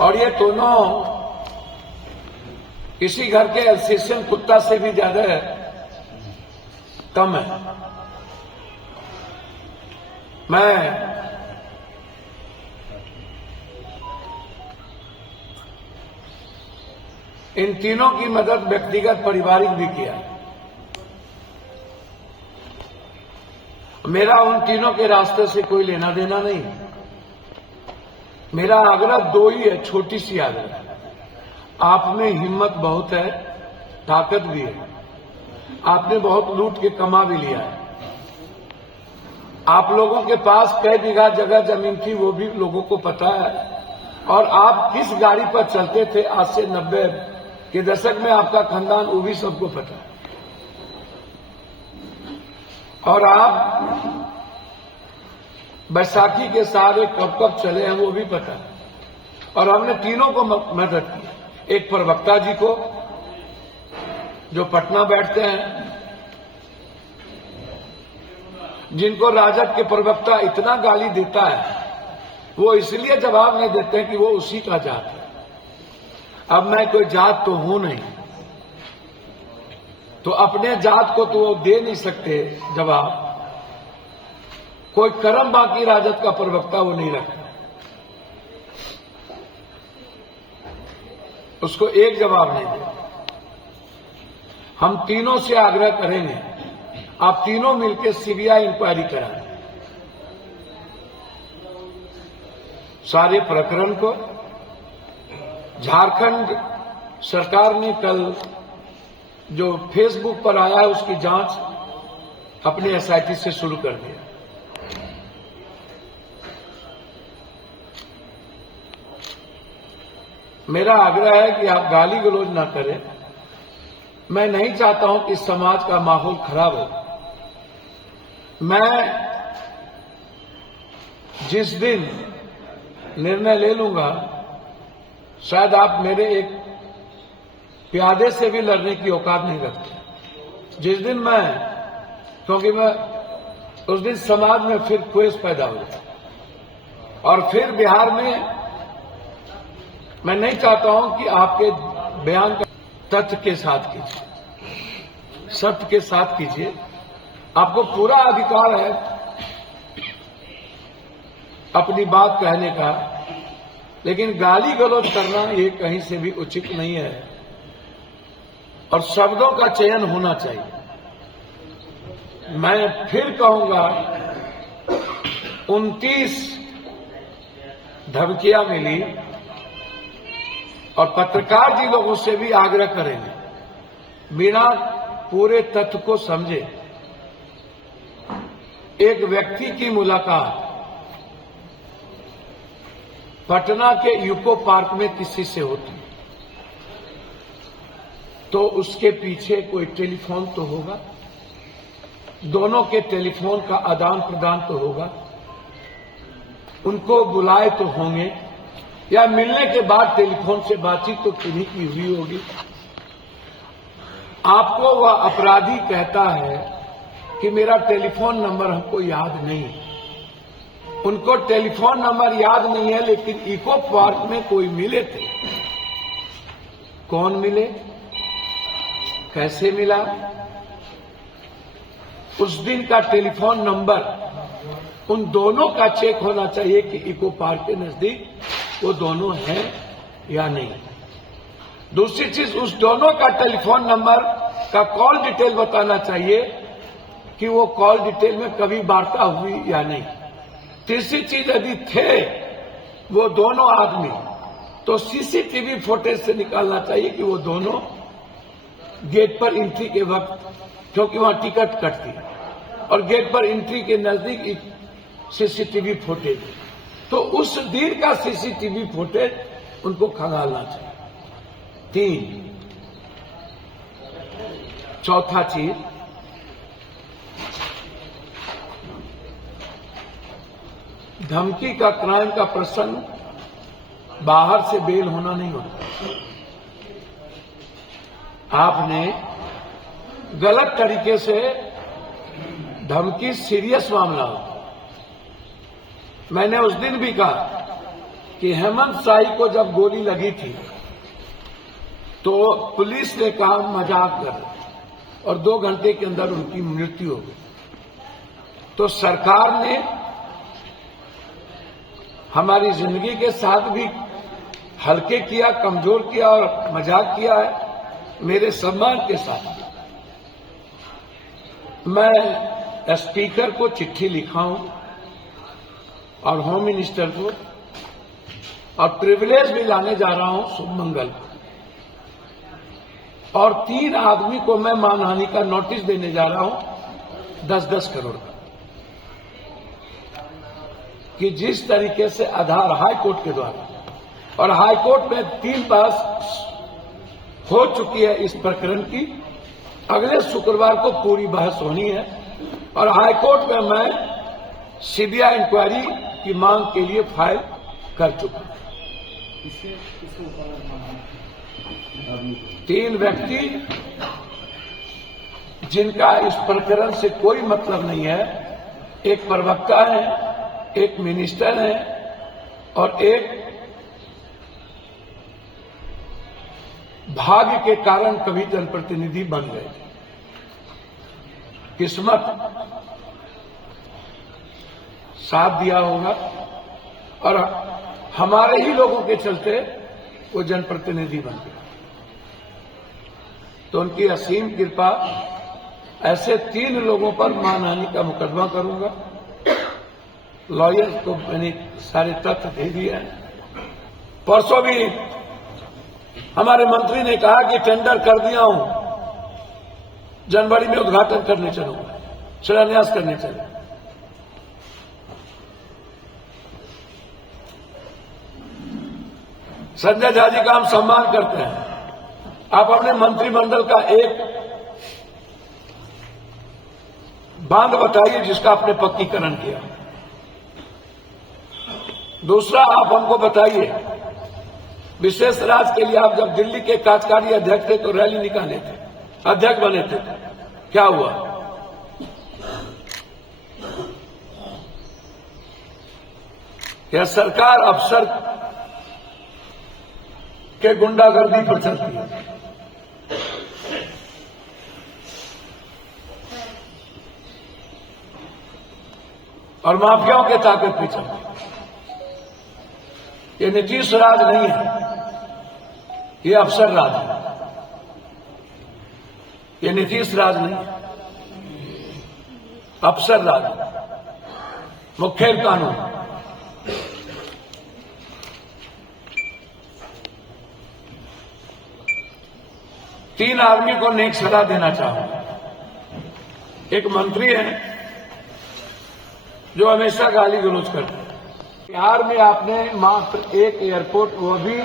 और ये दोनों किसी घर के एल्सेशियन कुत्ता से भी ज्यादा कम है। मैं इन तीनों की मदद व्यक्तिगत पारिवारिक भी किया। मेरा उन तीनों के रास्ते से कोई लेना देना नहीं। मेरा आग्रह दो ही है, छोटी सी आग्रह। आप में हिम्मत बहुत है, ताकत भी है, आपने बहुत लूट के कमा भी लिया है। आप लोगों के पास कई बीघा जगह जमीन थी, वो भी लोगों को पता है। और आप किस गाड़ी पर चलते थे आज से 90 के दशक में, आपका खानदान, वो भी सबको पता है। और आप बैसाखी के सारे कब कब चले हैं वो भी पता है। और हमने तीनों को मदद की। एक प्रवक्ता जी को जो पटना बैठते हैं, जिनको राजद के प्रवक्ता इतना गाली देता है, वो इसलिए जवाब नहीं देते हैं कि वो उसी का जात है। अब मैं कोई जात तो हूं नहीं, तो अपने जात को तो वो दे नहीं सकते जवाब। कोई कर्म बाकी राजद का प्रवक्ता वो नहीं रखता, उसको एक जवाब नहीं दे। हम तीनों से आग्रह करेंगे, आप तीनों मिलकर सीबीआई इंक्वायरी कराएं सारे प्रकरण को। झारखंड सरकार ने कल जो फेसबुक पर आया है उसकी जांच अपने एसआईटी से शुरू कर दिया। मेरा आग्रह है कि आप गाली गलौज ना करें। मैं नहीं चाहता हूं कि समाज का माहौल खराब हो। मैं जिस दिन निर्णय ले लूंगा, शायद आप मेरे एक प्यादे से भी लड़ने की औकात नहीं रखते। जिस दिन क्योंकि मैं उस दिन समाज में फिर क्वेश पैदा हो जाए, और फिर बिहार में मैं नहीं चाहता हूं कि आपके बयान का तथ्य के साथ कीजिए, सत्य के साथ कीजिए। आपको पूरा अधिकार है अपनी बात कहने का, लेकिन गाली गलौज करना ये कहीं से भी उचित नहीं है। और शब्दों का चयन होना चाहिए। मैं फिर कहूंगा, 29 धमकियां मिली, और पत्रकार जी लोगों से भी आग्रह करेंगे, बिना पूरे तथ्य को समझे एक व्यक्ति की मुलाकात पटना के यूको पार्क में किसी से होती तो उसके पीछे कोई टेलीफोन तो होगा, दोनों के टेलीफोन का आदान प्रदान तो होगा, उनको बुलाए तो होंगे, या मिलने के बाद टेलीफोन से बातचीत तो किन्हीं की हुई होगी। आपको वह अपराधी कहता है कि मेरा टेलीफोन नंबर हमको याद नहीं है। उनको टेलीफोन नंबर याद नहीं है, लेकिन इको पार्क में कोई मिले थे। कौन मिले, कैसे मिला, उस दिन का टेलीफोन नंबर उन दोनों का चेक होना चाहिए कि इको पार्क के नजदीक वो दोनों हैं या नहीं। दूसरी चीज, उस दोनों का टेलीफोन नंबर का कॉल डिटेल बताना चाहिए कि वो कॉल डिटेल में कभी वार्ता हुई या नहीं। तीसरी चीज, यदि थे वो दोनों आदमी, तो सीसीटीवी फुटेज से निकालना चाहिए कि वो दोनों गेट पर एंट्री के वक्त, क्योंकि वहां टिकट कटती है, और गेट पर एंट्री के नजदीक सीसीटीवी फुटेज, तो उस दिन का सीसीटीवी फुटेज उनको खंगालना चाहिए। 3, चौथा चीज, धमकी का क्राइम का प्रसंग बाहर से बेल होना नहीं होता। आपने गलत तरीके से धमकी सीरियस मामला हो। मैंने उस दिन भी कहा कि हेमंत साही को जब गोली लगी थी तो पुलिस ने कहा मजाक कर और 2 घंटे के अंदर उनकी मृत्यु हो गई। तो सरकार ने हमारी जिंदगी के साथ भी हल्के किया, कमजोर किया और मजाक किया है मेरे सम्मान के साथ। मैं स्पीकर को चिट्ठी लिखा हूं और होम मिनिस्टर को, और प्रिविलेज भी लाने जा रहा हूं शुभ मंगल को, और 3 आदमी को मैं मानहानि का नोटिस देने जा रहा हूं 10-10 करोड़ का, कि जिस तरीके से आधार हाई कोर्ट के द्वारा, और हाई कोर्ट में 3 बहस हो चुकी है इस प्रकरण की, अगले शुक्रवार को पूरी बहस होनी है, और हाई कोर्ट में मैं सीबीआई इंक्वायरी की मांग के लिए फाइल कर चुका हूं। 3 व्यक्ति जिनका इस प्रकरण से कोई मतलब नहीं है, एक प्रवक्ता है, एक मिनिस्टर है और एक भाग्य के कारण कभी जनप्रतिनिधि बन गए थे। किस्मत साथ दिया होगा और हमारे ही लोगों के चलते वो जनप्रतिनिधि बन गए। तो उनकी असीम कृपा। ऐसे 3 लोगों पर मानहानि का मुकदमा करूंगा। लॉयर को मैंने सारे तथ्य दे दिए हैं। परसों भी हमारे मंत्री ने कहा कि टेंडर कर दिया हूं, जनवरी में उद्घाटन करने चलूंगा, शिलान्यास करने चलूंगा। संजय झा जी का हम सम्मान करते हैं। आप अपने मंत्रिमंडल का एक बांध बताइए जिसका आपने पक्कीकरण किया। दूसरा, आप हमको बताइए, विशेष राज्य के लिए आप जब दिल्ली के कार्यकारी अध्यक्ष थे तो रैली निकाले थे, अध्यक्ष बने थे, क्या हुआ? क्या सरकार अफसर के गुंडागर्दी पर चलती है? और माफियाओं के ताकत पीछे। ये नीतीश राज नहीं है, ये अफसर राज है। ये नीतीश राज नहीं है, अफसर राज, मुखेल कानून। तीन आदमी को नेक सलाह देना चाहूंगा। एक मंत्री है जो हमेशा गाली गलौज करते हैं। बिहार में आपने मात्र एक एयरपोर्ट, वो भी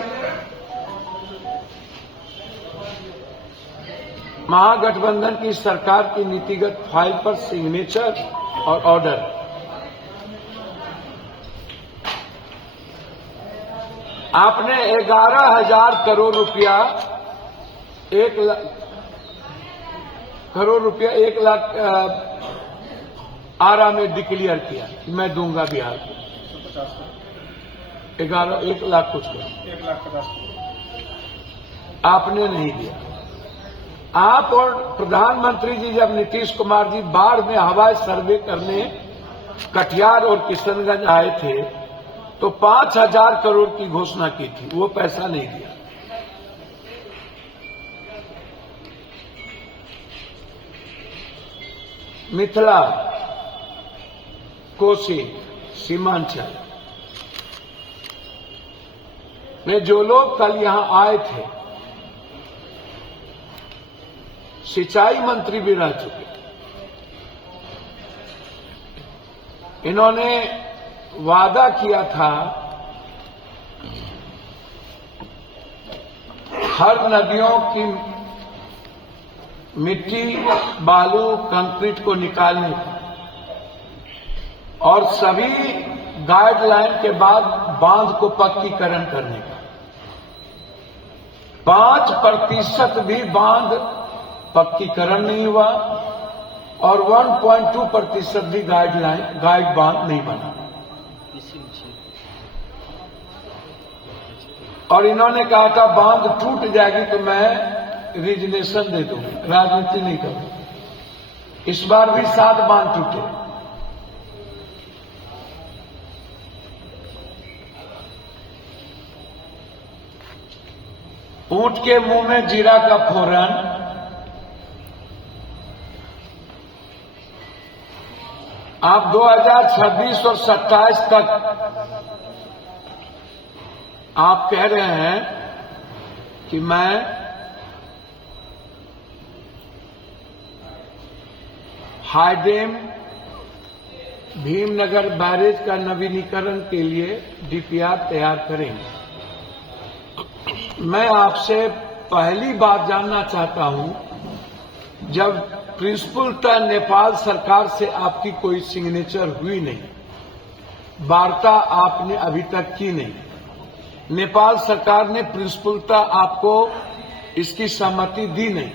महागठबंधन की सरकार की नीतिगत फाइल पर सिग्नेचर और ऑर्डर। आपने 11,000 करोड़ रुपया 1 लाख आरा में डिक्लेयर किया कि मैं दूंगा बिहार को 1 लाख कुछ करोड़। 1,50,000 आपने नहीं दिया। आप और प्रधानमंत्री जी जब नीतीश कुमार जी बाढ़ में हवाई सर्वे करने कटिहार और किशनगंज आए थे तो 5,000 करोड़ की घोषणा की थी, वो पैसा नहीं दिया। मिथिला, कोसी, सीमांचल में जो लोग कल यहां आए थे, सिंचाई मंत्री भी रह चुके, इन्होंने वादा किया था हर नदियों की मिट्टी, बालू, कंक्रीट को निकालने का और सभी गाइडलाइन के बाद बांध को पक्कीकरण करने का। 5% भी बांध पक्कीकरण नहीं हुआ और 1.2% भी गाइड बांध नहीं बना। और इन्होंने कहा था बांध टूट जाएगी तो मैं रिजनेशन दे दूंगा, राजनीति नहीं करूंगा। इस बार भी 7 बांध टूटे। ऊंट के मुंह में जीरा का फोरन, आप 2026 और 27 तक आप कह रहे हैं कि मैं हाईडैम भीमनगर बैरेज का नवीनीकरण के लिए डीपीआर तैयार करेंगे। मैं आपसे पहली बात जानना चाहता हूं, जब प्रिंसिपल नेपाल सरकार से आपकी कोई सिग्नेचर हुई नहीं, वार्ता आपने अभी तक की नहीं, नेपाल सरकार ने प्रिंसिपल आपको इसकी सहमति दी नहीं,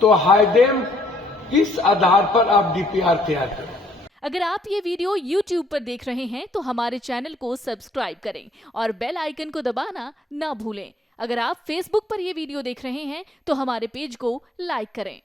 तो हाईडैम किस आधार पर आप डीपीआर तैयार करें? अगर आप ये वीडियो YouTube पर देख रहे हैं तो हमारे चैनल को सब्सक्राइब करें और बेल आइकन को दबाना ना भूलें। अगर आप Facebook पर ये वीडियो देख रहे हैं तो हमारे पेज को लाइक करें।